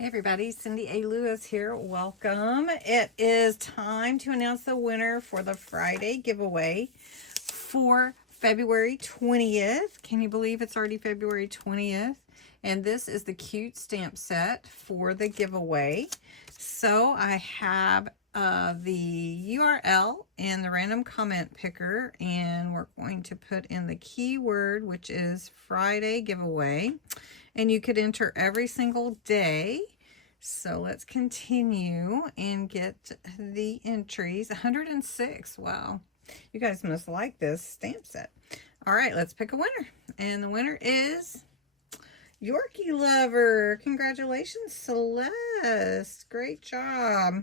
Hey everybody, CindyALewis here. Welcome. It is time to announce the winner for the Friday giveaway for February 20th. Can you believe it's already February 20th? And this is the cute stamp set for the giveaway. So I have the URL and the random comment picker, and we're going to put in the keyword, which is Friday giveaway. And you could enter every single day. So let's continue and get the entries. 106. Wow. You guys must like this stamp set. All right, let's pick a winner. And the winner is Yorkie Lover. Congratulations, Celeste. Great job.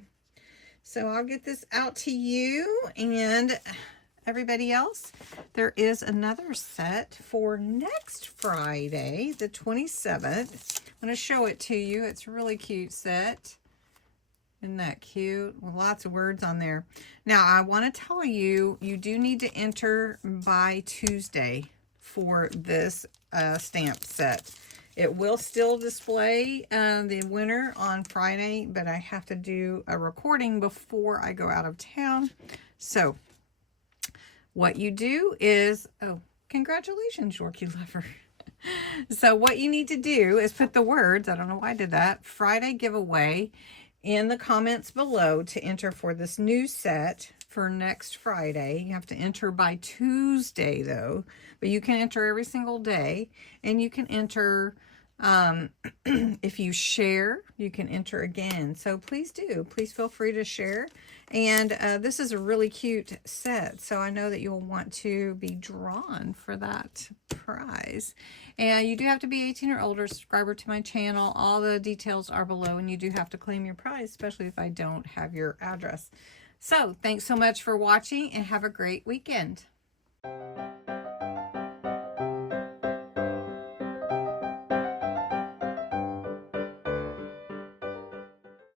So I'll get this out to you and everybody else. There is another set for next Friday, the 27th. I'm going to show it to you. It's a really cute set. Isn't that cute? With lots of words on there. Now, I want to tell you, you do need to enter by Tuesday for this stamp set. It will still display the winner on Friday, but I have to do a recording before I go out of town. So, what you do is, oh, congratulations, Yorkie Lover. So what you need to do is put the words, I don't know why I did that, Friday giveaway in the comments below to enter for this new set for next Friday. You have to enter by Tuesday though, but you can enter every single day, and you can enter if you share, you can enter again. So please do. Please feel free to share. And this is a really cute set, so I know that you'll want to be drawn for that prize. And you do have to be 18 or older, subscriber to my channel. All the details are below, and you do have to claim your prize, especially if I don't have your address. So thanks so much for watching, and have a great weekend.